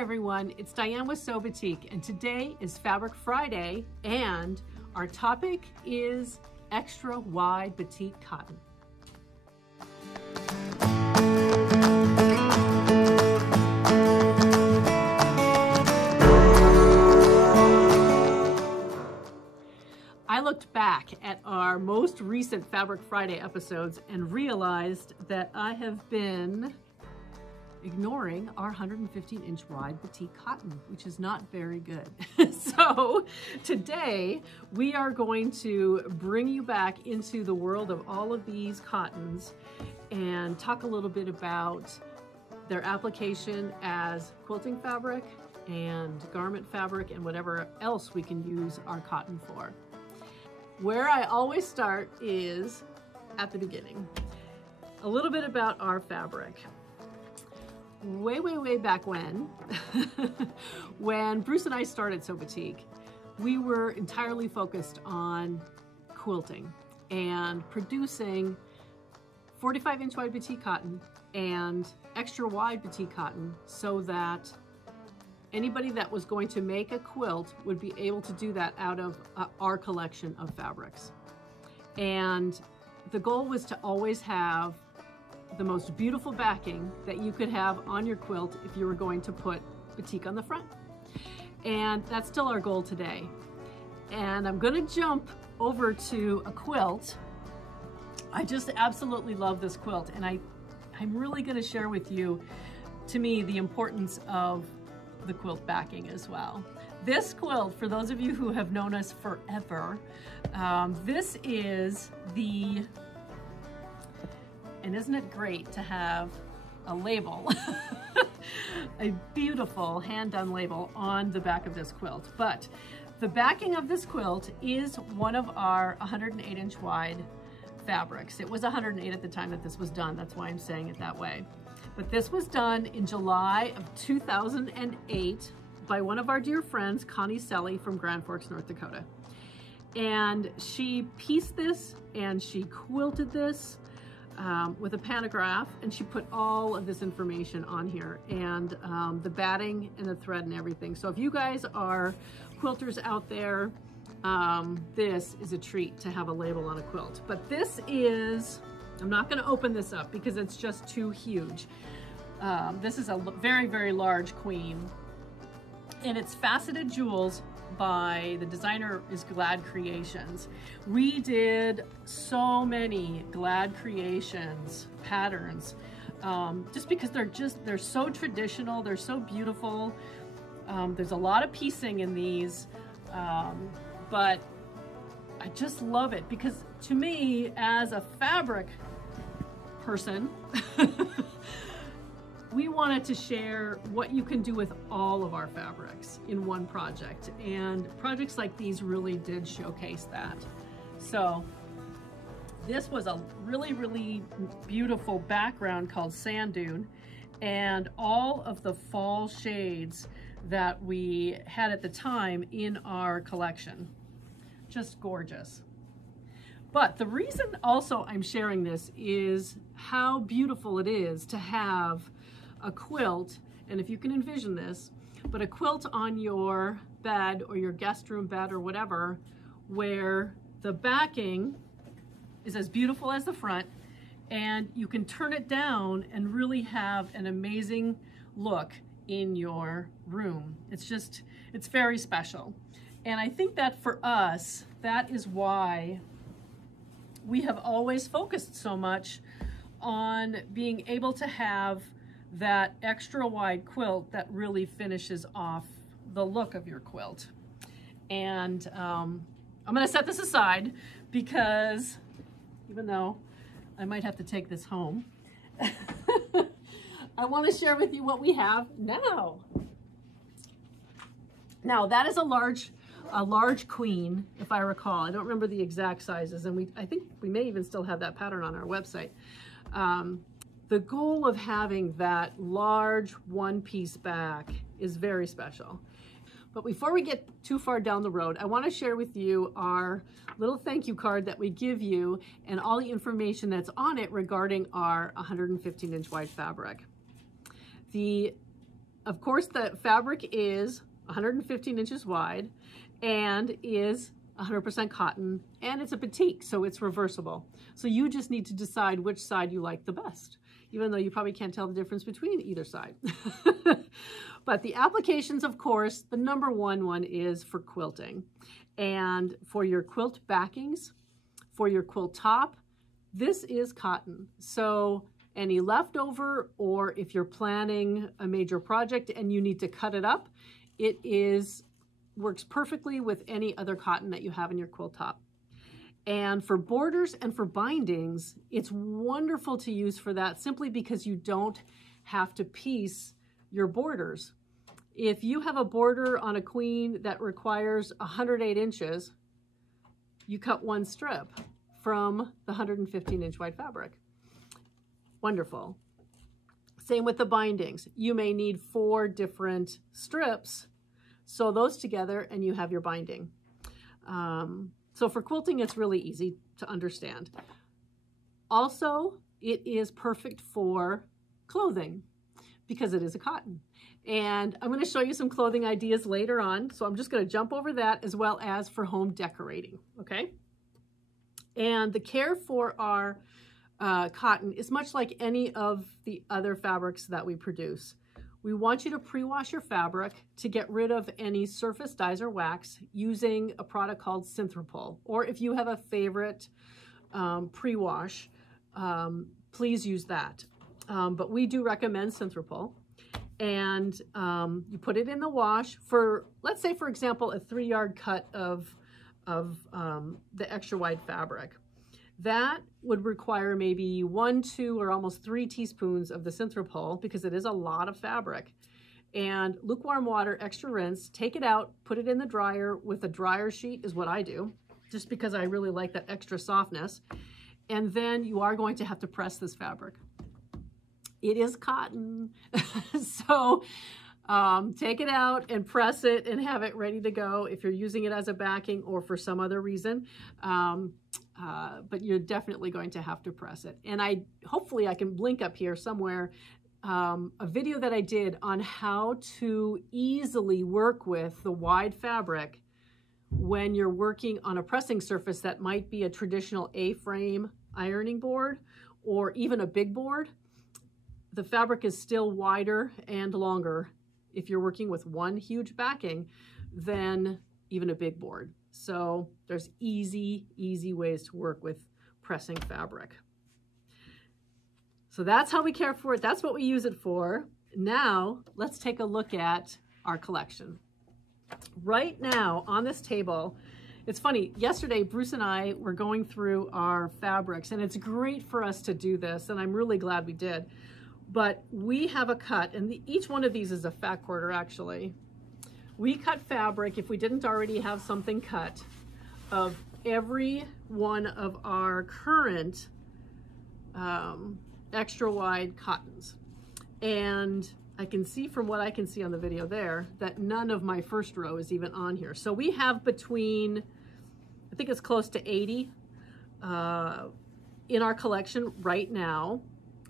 Hi everyone, it's Diane with Batik, and today is Fabric Friday, and our topic is extra wide batik cotton. I looked back at our most recent Fabric Friday episodes and realized that I have been ignoring our 115-inch wide batik cotton, which is not very good. So today we are going to bring you back into the world of all of these cottons and talk a little bit about their application as quilting fabric and garment fabric and whatever else we can use our cotton for. Where I always start is at the beginning. A little bit about our fabric. Way back when, when Bruce and I started Batik, we were entirely focused on quilting and producing 45-inch wide batik cotton and extra wide batik cotton so that anybody that was going to make a quilt would be able to do that out of our collection of fabrics. And the goal was to always have the most beautiful backing that you could have on your quilt if you were going to put batik on the front. And that's still our goal today. And I'm going to jump over to a quilt. I just absolutely love this quilt, and I'm really going to share with you, to me, the importance of the quilt backing as well. This quilt, for those of you who have known us forever, this is the, and isn't it great to have a label, a beautiful hand-done label on the back of this quilt. But the backing of this quilt is one of our 108-inch wide fabrics. It was 108 at the time that this was done. That's why I'm saying it that way. But this was done in July of 2008 by one of our dear friends, Connie Selly from Grand Forks, North Dakota. And she pieced this and she quilted this with a pantograph, and she put all of this information on here, and the batting and the thread and everything. So if you guys are quilters out there, this is a treat to have a label on a quilt. But this is, I'm not going to open this up because it's just too huge. This is a very large queen, and it's faceted jewels by the designer is Glad Creations. We did so many Glad Creations patterns just because they're so traditional, they're so beautiful. There's a lot of piecing in these, but I just love it because, to me, as a fabric person, we wanted to share what you can do with all of our fabrics in one project, and projects like these really did showcase that. So this was a really beautiful background called Sand Dune, and all of the fall shades that we had at the time in our collection. Just gorgeous. But the reason also I'm sharing this is how beautiful it is to have a quilt, and if you can envision this, but a quilt on your bed or your guest room bed or whatever, where the backing is as beautiful as the front, and you can turn it down and really have an amazing look in your room. It's very special. And I think that for us, that is why we have always focused so much on being able to have that extra wide quilt that really finishes off the look of your quilt. And I'm gonna set this aside because even though I might have to take this home, I wanna share with you what we have now. Now that is a large queen, if I recall. I don't remember the exact sizes, and I think we may even still have that pattern on our website. The goal of having that large one-piece back is very special. But before we get too far down the road, I want to share with you our little thank you card that we give you and all the information that's on it regarding our 115-inch wide fabric. The of course, the fabric is 115 inches wide and is 100% cotton, and it's a batik, so it's reversible. So you just need to decide which side you like the best, even though you probably can't tell the difference between either side. But the applications, of course, the number one is for quilting. And for your quilt backings, for your quilt top, this is cotton. So any leftover, or if you're planning a major project and you need to cut it up, it works perfectly with any other cotton that you have in your quilt top. And for borders and for bindings, it's wonderful to use for that, simply because you don't have to piece your borders. If you have a border on a queen that requires 108 inches, you cut one strip from the 115 inch wide fabric. Wonderful. Same with the bindings. You may need 4 different strips, sew those together and you have your binding. So for quilting, it's really easy to understand. Also, it is perfect for clothing because it is a cotton. And I'm going to show you some clothing ideas later on. So I'm just going to jump over that, as well as for home decorating. Okay. And the care for our cotton is much like any of the other fabrics that we produce. We want you to pre-wash your fabric to get rid of any surface dyes or wax using a product called Synthropol. Or if you have a favorite pre-wash, please use that. But we do recommend Synthropol. And you put it in the wash for, let's say, for example, a 3-yard cut of the extra wide fabric. That would require maybe 1, 2, or almost 3 teaspoons of the Synthropol, because it is a lot of fabric. And lukewarm water, extra rinse, take it out, put it in the dryer with a dryer sheet is what I do, just because I really like that extra softness. And then you are going to have to press this fabric. It is cotton, so take it out and press it and have it ready to go if you're using it as a backing or for some other reason. But you're definitely going to have to press it. And hopefully I can link up here somewhere a video that I did on how to easily work with the wide fabric when you're working on a pressing surface that might be a traditional A-frame ironing board or even a big board. The fabric is still wider and longer if you're working with one huge backing than even a big board. So there's easy ways to work with pressing fabric. So that's how we care for it. That's what we use it for. Now let's take a look at our collection. Right now on this table, it's funny, yesterday Bruce and I were going through our fabrics, and it's great for us to do this, and I'm really glad we did. But we have a cut, and each one of these is a fat quarter actually. We cut fabric, if we didn't already have something cut, of every one of our current extra wide cottons. And I can see from what I can see on the video there that none of my first row is even on here. So we have between, I think it's close to 80 in our collection right now.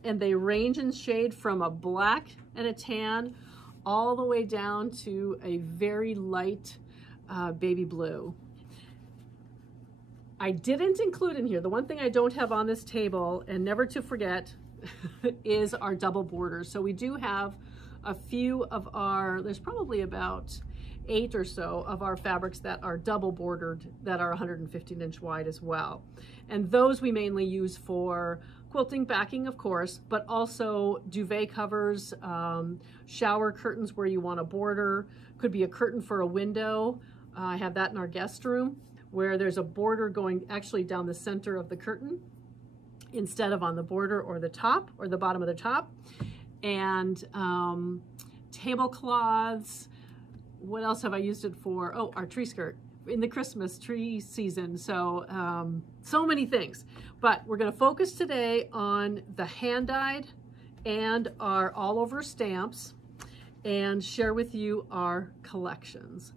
And they range in shade from a black and a tan all the way down to a very light baby blue. I didn't include in here, the one thing I don't have on this table, and never to forget, is our double borders. So we do have a few of our, there's probably about 8 or so of our fabrics that are double bordered that are 115 inch wide as well. And those we mainly use for quilting backing, of course, but also duvet covers, shower curtains where you want a border, could be a curtain for a window. I have that in our guest room where there's a border going actually down the center of the curtain instead of on the border or the top or the bottom of the top. And tablecloths. What else have I used it for? Oh, our tree skirt in the Christmas tree season. So, so many things. But we're going to focus today on the hand-dyed and our all-over stamps and share with you our collections.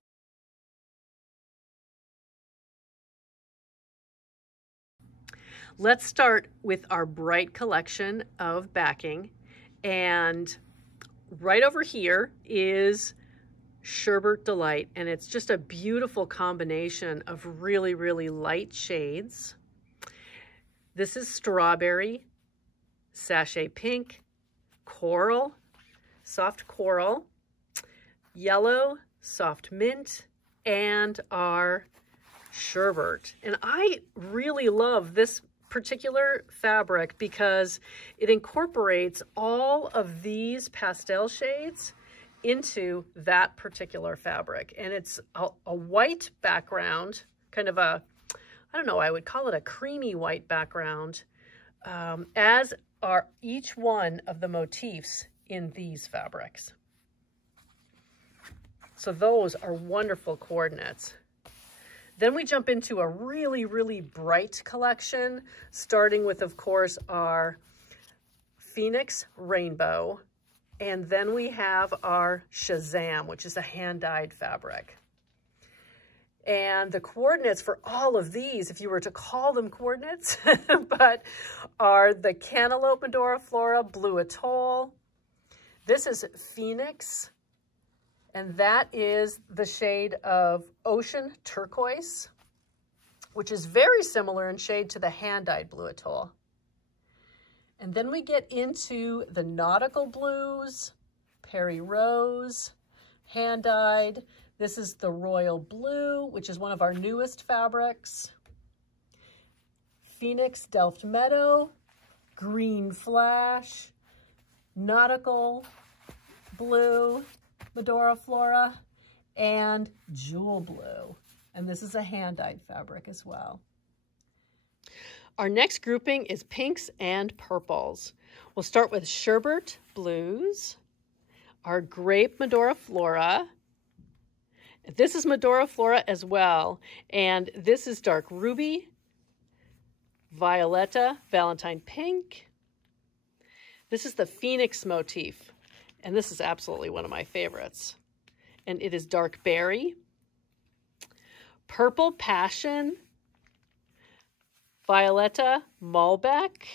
Let's start with our bright collection of backing. And right over here is Sherbet Delight, and it's just a beautiful combination of really, really light shades. This is Strawberry, Sachet Pink, Coral, Soft Coral, Yellow, Soft Mint, and our Sherbet. And I really love this particular fabric because it incorporates all of these pastel shades into that particular fabric. And it's a white background, kind of a, I don't know, I would call it a creamy white background, as are each one of the motifs in these fabrics. So those are wonderful coordinates. Then we jump into a really, really bright collection, starting with, of course, our Phoenix Rainbow. And then we have our Shazam, which is a hand-dyed fabric. And the coordinates for all of these, if you were to call them coordinates, but are the Cantaloupe Medora Flora Blue Atoll. This is Phoenix, and that is the shade of Ocean Turquoise, which is very similar in shade to the hand-dyed Blue Atoll. And then we get into the Nautical Blues, Perry Rose, hand-dyed. This is the Royal Blue, which is one of our newest fabrics. Phoenix Delft Meadow, Green Flash, Nautical Blue, Medora Flora, and Jewel Blue. And this is a hand-dyed fabric as well. Our next grouping is pinks and purples. We'll start with Sherbet Blues, our Grape Medora Flora. This is Medora Flora as well, and this is Dark Ruby, Violetta, Valentine Pink. This is the Phoenix motif, and this is absolutely one of my favorites. And it is Dark Berry, Purple Passion, Violetta Malbec,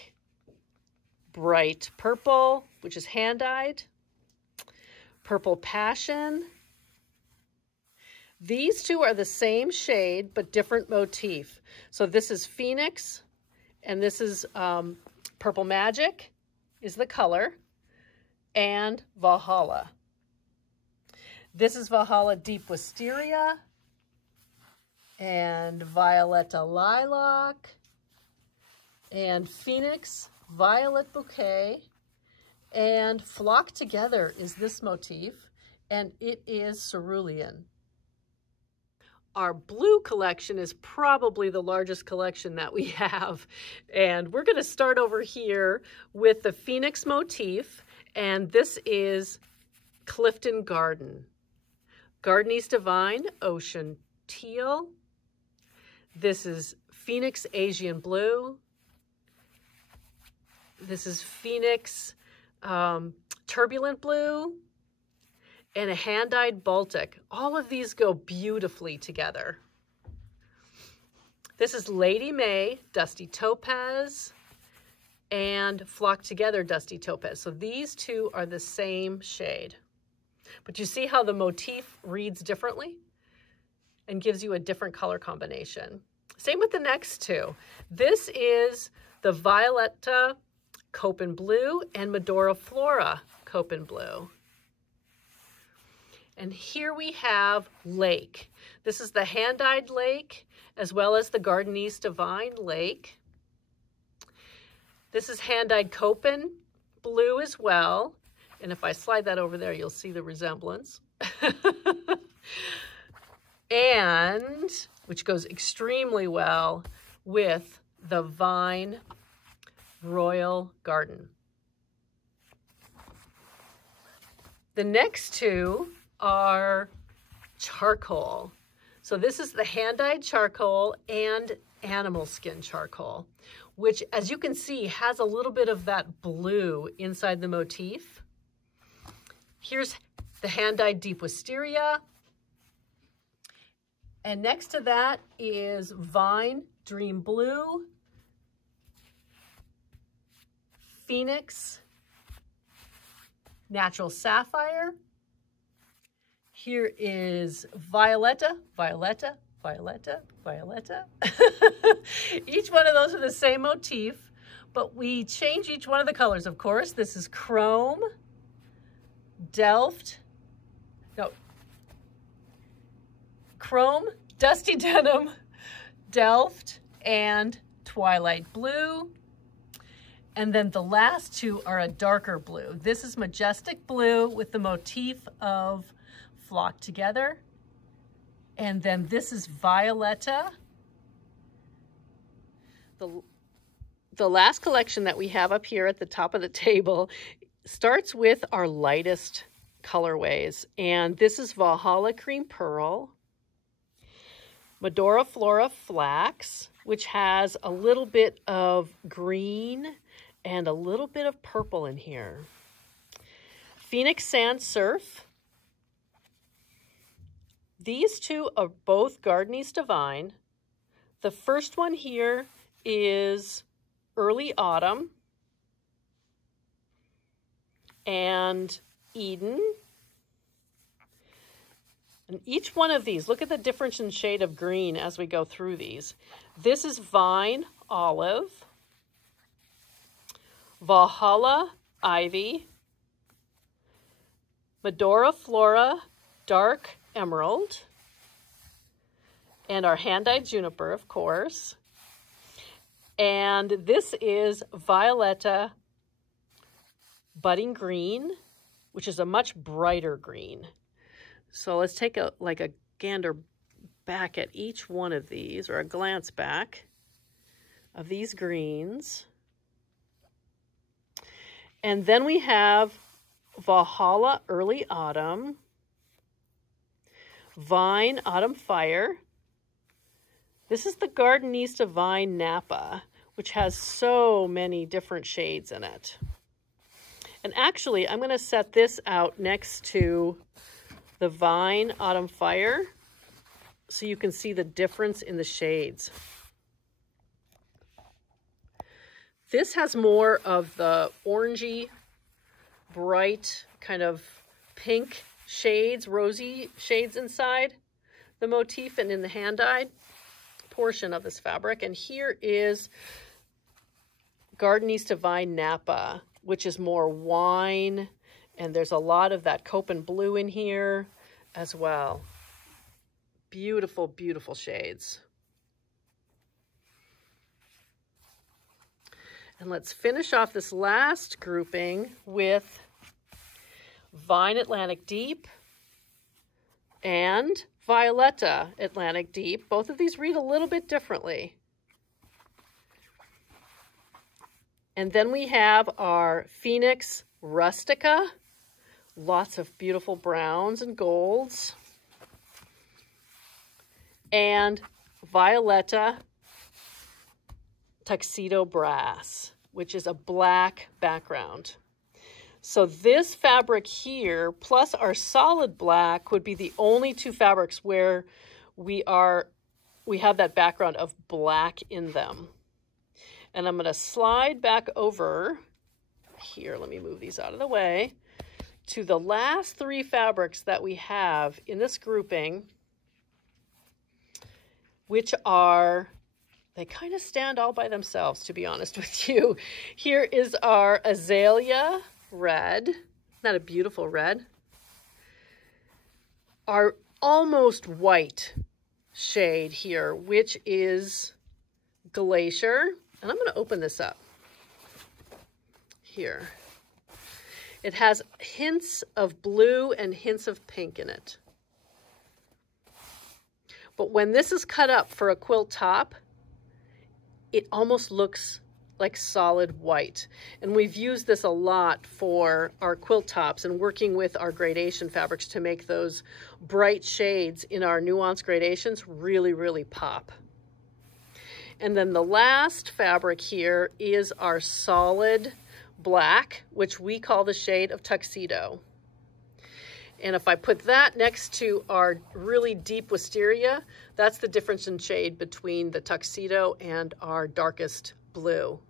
Bright Purple, which is hand-dyed, Purple Passion. These two are the same shade, but different motif. So this is Phoenix, and this is Purple Magic is the color, and Valhalla. This is Valhalla Deep Wisteria, and Violetta Lilac, and Phoenix Violet Bouquet, and Flock Together is this motif, and it is cerulean. Our blue collection is probably the largest collection that we have, and we're going to start over here with the Phoenix motif, and this is Clifton Garden. Gardenese Divine Ocean Teal. This is Phoenix Asian Blue. This is Phoenix Turbulent Blue, and a hand-dyed Baltic. All of these go beautifully together. This is Lady May Dusty Topaz, and Flock Together Dusty Topaz. So these two are the same shade. But you see how the motif reads differently and gives you a different color combination. Same with the next two. This is the Violetta Copen Blue and Medora Flora Copen Blue. And here we have Lake. This is the hand-dyed Lake, as well as the Gardenese Divine Lake. This is hand-dyed Copen Blue as well. And if I slide that over there, you'll see the resemblance. And, which goes extremely well with the Vine Royal Garden. The next two are charcoal. So this is the hand-dyed charcoal and animal skin charcoal, which, as you can see, has a little bit of that blue inside the motif. Here's the hand-dyed Deep Wisteria. And next to that is Vine Dream Blue, Phoenix natural sapphire. Here is violetta, violetta, violetta, violetta. Each one of those are the same motif, but we change each one of the colors, of course. This is chrome, delft, no, chrome, dusty denim, delft, and twilight blue. And then the last two are a darker blue. This is majestic blue with the motif of flocked together. And then this is violetta. The last collection that we have up here at the top of the table starts with our lightest colorways. And this is Valhalla Cream Pearl, Medora Flora Flax, which has a little bit of green and a little bit of purple in here. Phoenix Sand Surf. These two are both Gardenese Divine. The first one here is Early Autumn and Eden. And each one of these, look at the difference in shade of green as we go through these. This is Vine Olive, Valhalla Ivy, Medora Flora Dark Emerald, and our hand-dyed juniper, of course. And this is Violetta Budding Green, which is a much brighter green. So let's take a gander back at each one of these, or a glance back of these greens. And then we have Valhalla Early Autumn, Vine Autumn Fire. This is the Gardenese Divine Napa, which has so many different shades in it. And actually, I'm going to set this out next to the Vine Autumn Fire so you can see the difference in the shades. This has more of the orangey, bright, kind of pink shades, rosy shades inside the motif and in the hand-dyed portion of this fabric. And here is Gardenese Divine Napa, which is more wine, and there's a lot of that Copen blue in here as well. Beautiful, beautiful shades. And let's finish off this last grouping with Vine Atlantic Deep and Violetta Atlantic Deep. Both of these read a little bit differently. And then we have our Phoenix Rustica. Lots of beautiful browns and golds. And Violetta Tuxedo Brass, which is a black background. So this fabric here, plus our solid black, would be the only two fabrics where we have that background of black in them. And I'm going to slide back over here. Let me move these out of the way to the last three fabrics that we have in this grouping, which are, they kind of stand all by themselves, to be honest with you. Here is our Azalea Red. Isn't that a beautiful red? Our almost white shade here, which is Glacier. And I'm going to open this up here. It has hints of blue and hints of pink in it. But when this is cut up for a quilt top, it almost looks like solid white. And we've used this a lot for our quilt tops and working with our gradation fabrics to make those bright shades in our nuance gradations really, really pop. And then the last fabric here is our solid black, which we call the shade of Tuxedo. And if I put that next to our really deep wisteria, that's the difference in shade between the Tuxedo and our darkest blue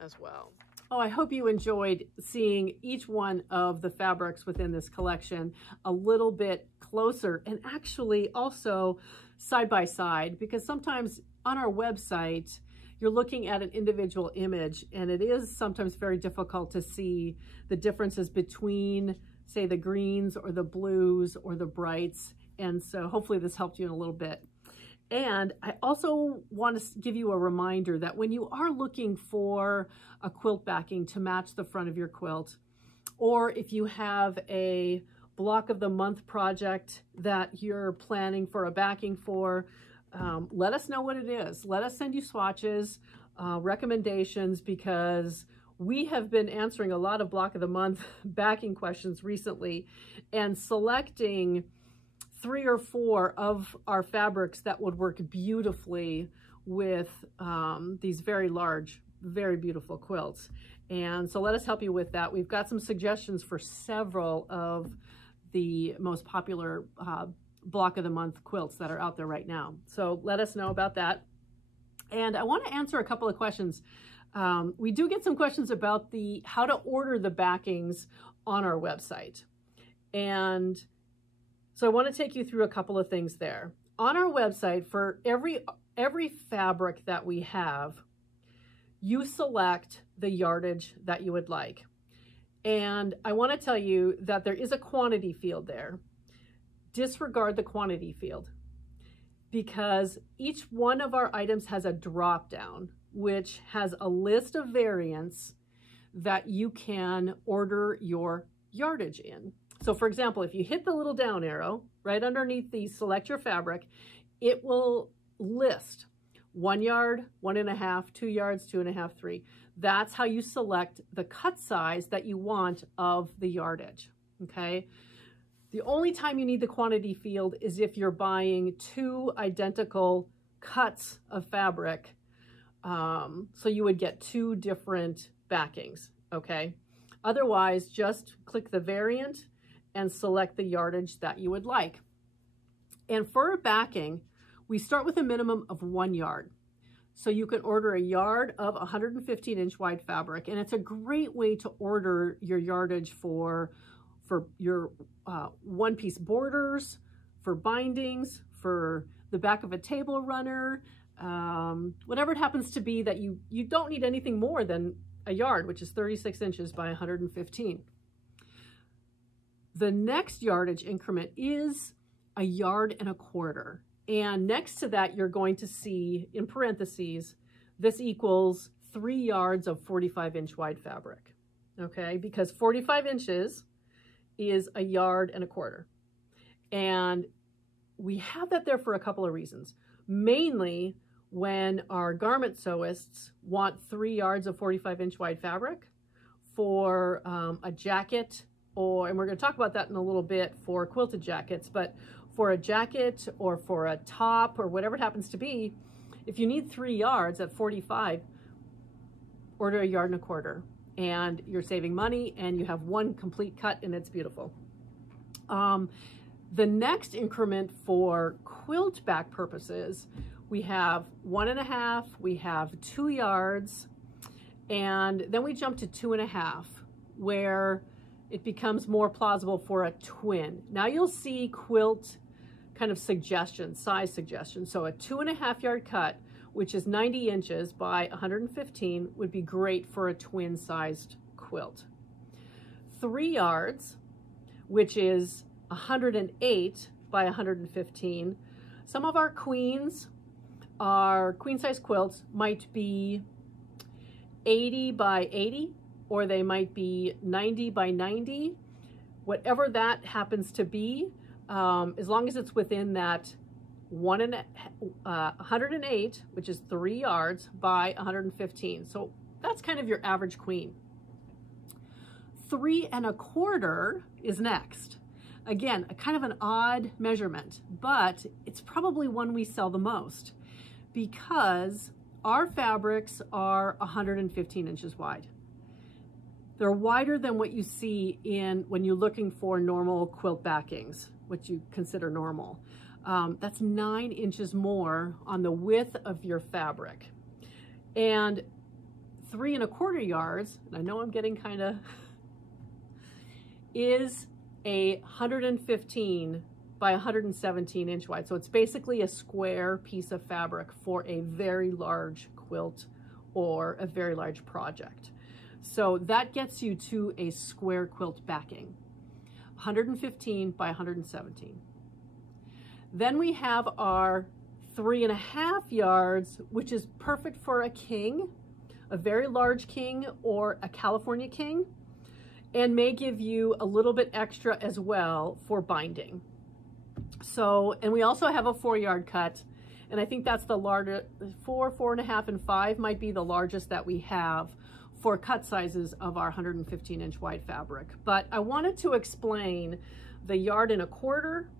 as well. Oh, I hope you enjoyed seeing each one of the fabrics within this collection a little bit closer, and actually also side by side, because sometimes on our website, you're looking at an individual image and it is sometimes very difficult to see the differences between, say, the greens or the blues or the brights. And so hopefully this helped you in a little bit. And I also want to give you a reminder that when you are looking for a quilt backing to match the front of your quilt, or if you have a block of the month project that you're planning for a backing for, let us know what it is. Let us send you swatches, recommendations, because we have been answering a lot of block of the month backing questions recently and selecting 3 or 4 of our fabrics that would work beautifully with these very large, very beautiful quilts. And so let us help you with that. We've got some suggestions for several of the most popular block of the month quilts that are out there right now. So let us know about that. And I want to answer a couple of questions. We do get some questions about how to order the backings on our website. And so I want to take you through a couple of things there. On our website, for every fabric that we have, you select the yardage that you would like. And I want to tell you that there is a quantity field there. Disregard the quantity field, because each one of our items has a drop down, which has a list of variants that you can order your yardage in. So for example, if you hit the little down arrow right underneath the select your fabric, it will list 1 yard, 1.5, 2 yards, 2.5, 3. That's how you select the cut size that you want of the yardage, okay? The only time you need the quantity field is if you're buying 2 identical cuts of fabric. So you would get 2 different backings, okay? Otherwise, just click the variant and select the yardage that you would like. And for a backing, we start with a minimum of 1 yard. So you can order a yard of 115-inch wide fabric, and it's a great way to order your yardage for your one-piece borders, for bindings, for the back of a table runner, whatever it happens to be that you don't need anything more than a yard, which is 36 inches by 115. The next yardage increment is 1.25 yards. And next to that, you're going to see in parentheses, this equals 3 yards of 45-inch wide fabric, okay? Because 45 inches is 1.25 yards. And we have that there for a couple of reasons. Mainly when our garment sewists want 3 yards of 45-inch wide fabric for a jacket, and we're going to talk about that in a little bit for quilted jackets, but for a jacket or for a top or whatever it happens to be, if you need 3 yards at 45, order 1.25 yards, and you're saving money and you have one complete cut and it's beautiful. The next increment for quilt back purposes, we have 1.5, we have 2 yards, and then we jump to 2.5, where it becomes more plausible for a twin. Now you'll see quilt kind of suggestions, size suggestions. So a 2.5 yard cut, which is 90 inches by 115, would be great for a twin sized quilt. 3 yards, which is 108 by 115. Some of our queens, our queen size quilts might be 80 by 80, or they might be 90 by 90, whatever that happens to be, as long as it's within that 108, which is 3 yards by 115. So that's kind of your average queen. 3.25 is next. Again, a kind of an odd measurement, but it's probably one we sell the most because our fabrics are 115 inches wide. They're wider than what you see when you're looking for normal quilt backings, what you consider normal. That's 9 inches more on the width of your fabric. And 3 1/4 yards, and I know I'm getting kind of, is a 115 by 117 inch wide. So it's basically a square piece of fabric for a very large quilt or a very large project. So that gets you to a square quilt backing, 115 by 117. Then we have our 3 1/2 yards, which is perfect for a king, a very large king or a California king, and may give you a little bit extra as well for binding. So, and we also have a 4 yard cut, and I think that's the largest. 4, 4 1/2, and 5 might be the largest that we have for cut sizes of our 115 inch wide fabric. But I wanted to explain the 1 1/4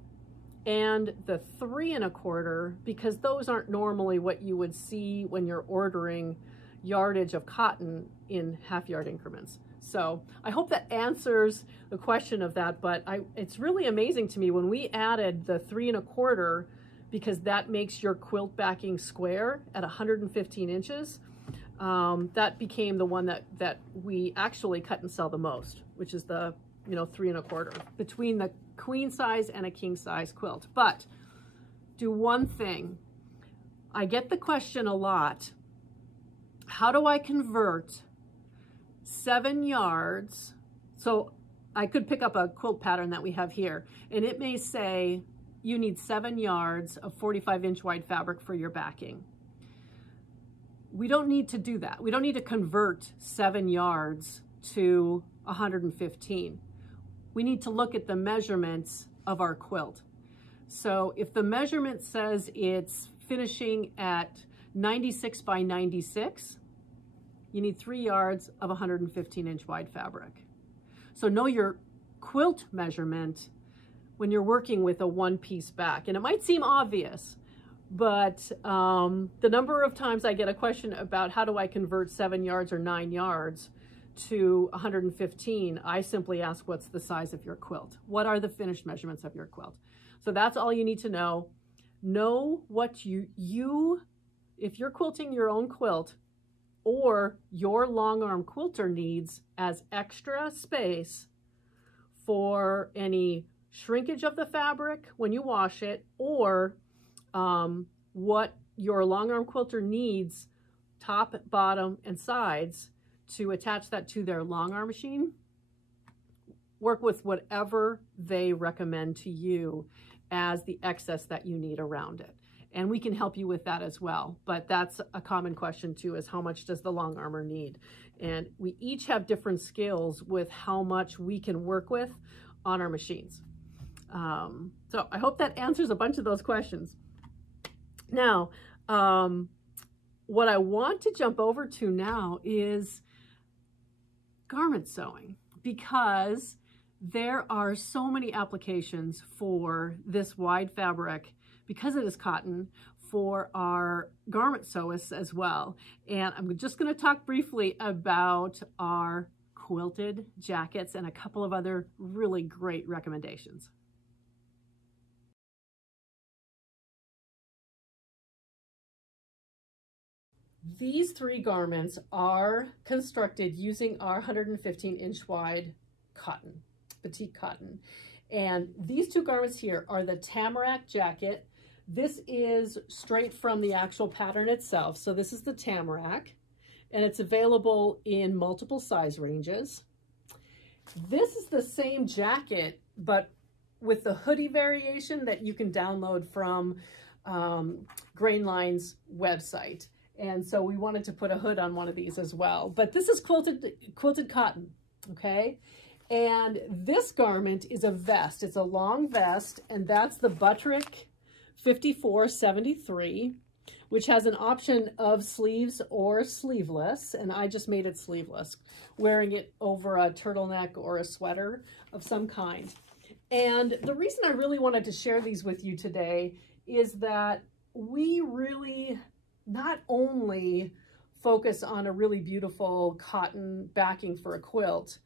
and the 3 1/4, because those aren't normally what you would see when you're ordering yardage of cotton in 1/2 yard increments. So I hope that answers the question of that, but it's really amazing to me when we added the 3 1/4, because that makes your quilt backing square at 115 inches. That became the one that we actually cut and sell the most, which is the 3 1/4, between the queen size and a king size quilt. But do one thing. I get the question a lot. How do I convert 7 yards? So I could pick up a quilt pattern that we have here, and it may say you need 7 yards of 45 inch wide fabric for your backing. We don't need to do that. We don't need to convert 7 yards to 115. We need to look at the measurements of our quilt. So if the measurement says it's finishing at 96 by 96, you need 3 yards of 115 inch wide fabric. So know your quilt measurement when you're working with a one piece back. And it might seem obvious, but the number of times I get a question about how do I convert 7 yards or 9 yards to 115, I simply ask, what's the size of your quilt? What are the finished measurements of your quilt? So that's all you need to know. Know what if you're quilting your own quilt, or your long arm quilter needs as extra space for any shrinkage of the fabric when you wash it, or what your long arm quilter needs, top, bottom, and sides, to attach that to their long arm machine. Work with whatever they recommend to you as the excess that you need around it. And we can help you with that as well. But that's a common question too, is how much does the long armor need? And we each have different skills with how much we can work with on our machines. So I hope that answers a bunch of those questions. Now, what I want to jump over to now is garment sewing, because there are so many applications for this wide fabric, because it is cotton, for our garment sewists as well. And I'm just going to talk briefly about our quilted jackets and a couple of other really great recommendations. These 3 garments are constructed using our 115 inch wide cotton, Batik cotton. And these 2 garments here are the tamarack jacket. This is straight from the actual pattern itself. So this is the tamarack, and it's available in multiple size ranges. This is the same jacket, but with the hoodie variation that you can download from Grainline's website. And so we wanted to put a hood on one of these as well. But this is quilted cotton, okay? And this garment is a vest. It's a long vest, and that's the Batik 5473, which has an option of sleeves or sleeveless, and I just made it sleeveless, wearing it over a turtleneck or a sweater of some kind. And the reason I really wanted to share these with you today is that we really not only focus on a really beautiful cotton backing for a quilt,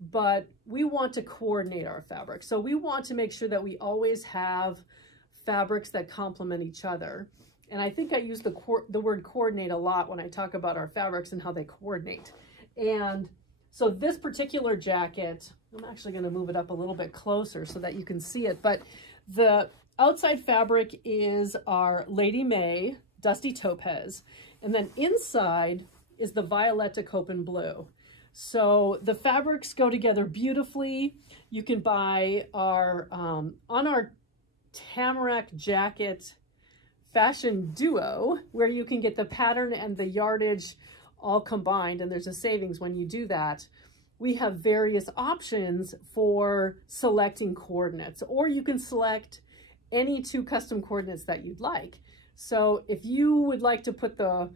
but we want to coordinate our fabric. So we want to make sure that we always have fabrics that complement each other. And I think I use the word coordinate a lot when I talk about our fabrics and how they coordinate. And so this particular jacket, I'm actually going to move it up a little bit closer so that you can see it. But the outside fabric is our Lady May Dusty Topaz. And then inside is the Violetta Copen Blue. So the fabrics go together beautifully. You can buy our, on our Tamarack jacket fashion duo, where you can get the pattern and the yardage all combined, and there's a savings when you do that. We have various options for selecting coordinates, or you can select any 2 custom coordinates that you'd like. So if you would like to put the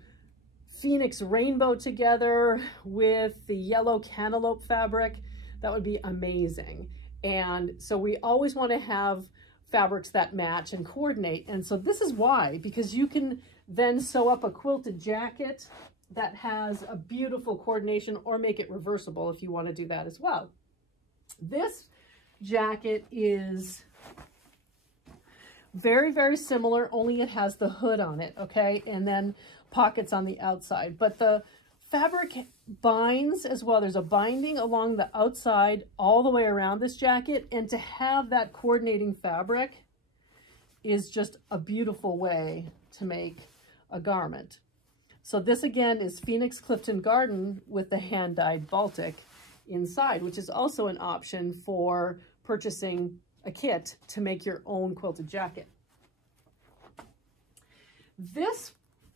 Phoenix Rainbow together with the yellow cantaloupe fabric, that would be amazing. And so we always want to have fabrics that match and coordinate. And so this is why, because you can then sew up a quilted jacket that has a beautiful coordination, or make it reversible if you want to do that as well. This jacket is very, very similar, only it has the hood on it, okay? And then pockets on the outside. But the fabric binds as well. There's a binding along the outside all the way around this jacket, and to have that coordinating fabric is just a beautiful way to make a garment. So this again is Phoenix Clifton Garden with the hand-dyed Baltic inside, which is also an option for purchasing a kit to make your own quilted jacket. This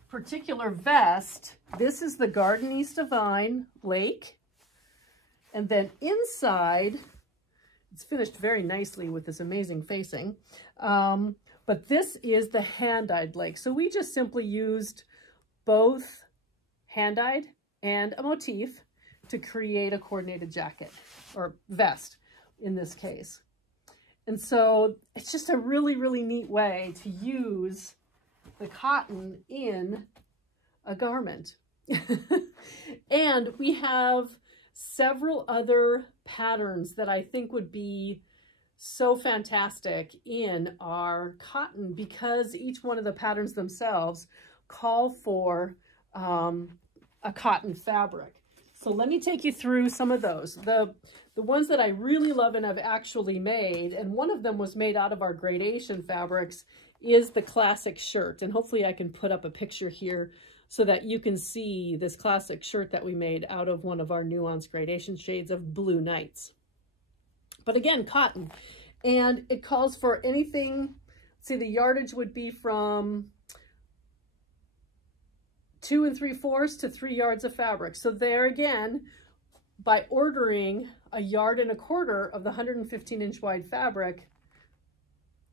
particular vest, this is the Gardenese Divine Lake, and then inside it's finished very nicely with this amazing facing, but this is the hand-dyed Lake. So we just simply used both hand-dyed and a motif to create a coordinated jacket, or vest in this case. And so it's just a really, really neat way to use the cotton in a garment. And we have several other patterns that I think would be so fantastic in our cotton, because each one of the patterns themselves call for a cotton fabric. So let me take you through some of those. The ones that I really love and I've actually made, and one of them was made out of our gradation fabrics, is the classic shirt. And hopefully I can put up a picture here so that you can see this classic shirt that we made out of one of our nuanced gradation shades of Blue Nights. But again, cotton. And it calls for anything, see, the yardage would be from 2 3/4 to 3 yards of fabric. So there again, by ordering 1.25 yards of the 115-inch wide fabric,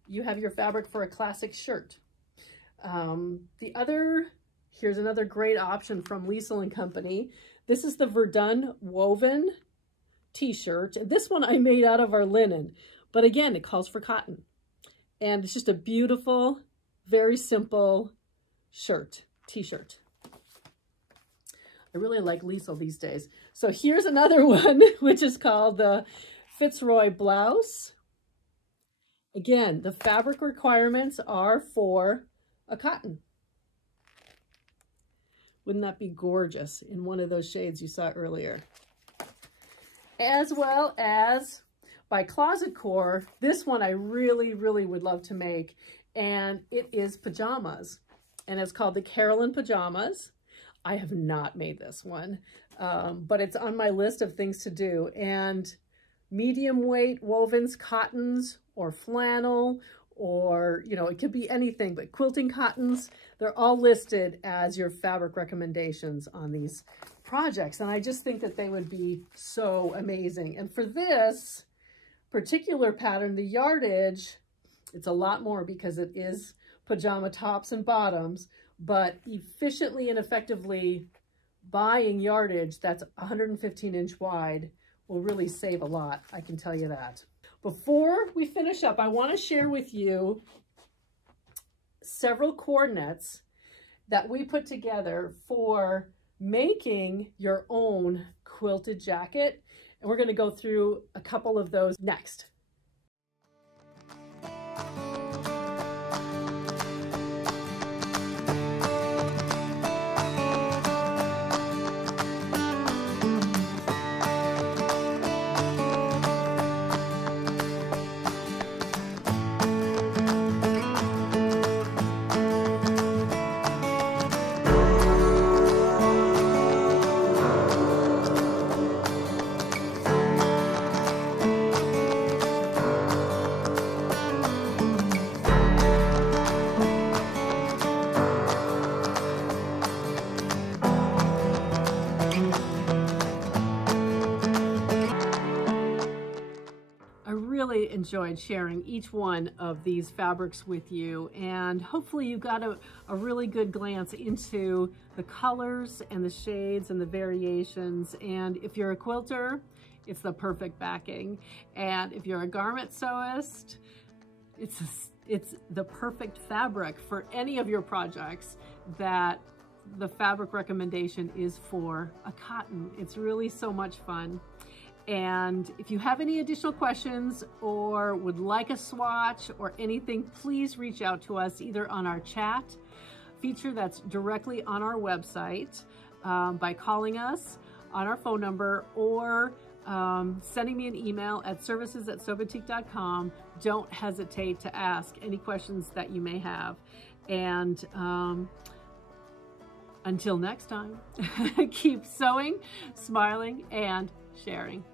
you have your fabric for a classic shirt. Here's another great option from Liesel & Company. This is the Verdun woven t-shirt. This one I made out of our linen, but again, it calls for cotton. And it's just a beautiful, very simple shirt, t-shirt. I really like Liesel these days. So here's another one, which is called the Fitzroy blouse. Again, the fabric requirements are for a cotton. Wouldn't that be gorgeous in one of those shades you saw earlier? As well as by Closet Core, this one I really, really would love to make, and it is pajamas, and it's called the Carolyn Pajamas. I have not made this one, but it's on my list of things to do. And medium weight wovens, cottons, or flannel, or, you know, it could be anything, but quilting cottons, they're all listed as your fabric recommendations on these projects. And I just think that they would be so amazing. And for this particular pattern, the yardage, it's a lot more because it is pajama tops and bottoms, but efficiently and effectively buying yardage that's 115-inch wide will really save a lot, I can tell you that. Before we finish up, I want to share with you several coordinates that we put together for making your own quilted jacket, and we're going to go through a couple of those next. really enjoyed sharing each one of these fabrics with you, and hopefully you got a really good glance into the colors and the shades and the variations. And if you're a quilter, it's the perfect backing. And if you're a garment sewist, it's the perfect fabric for any of your projects. That the fabric recommendation is for a cotton. It's really so much fun. And if you have any additional questions or would like a swatch or anything, please reach out to us either on our chat feature that's directly on our website, by calling us on our phone number, or sending me an email at services@sewbatik.com. Don't hesitate to ask any questions that you may have. And until next time, keep sewing, smiling, and sharing.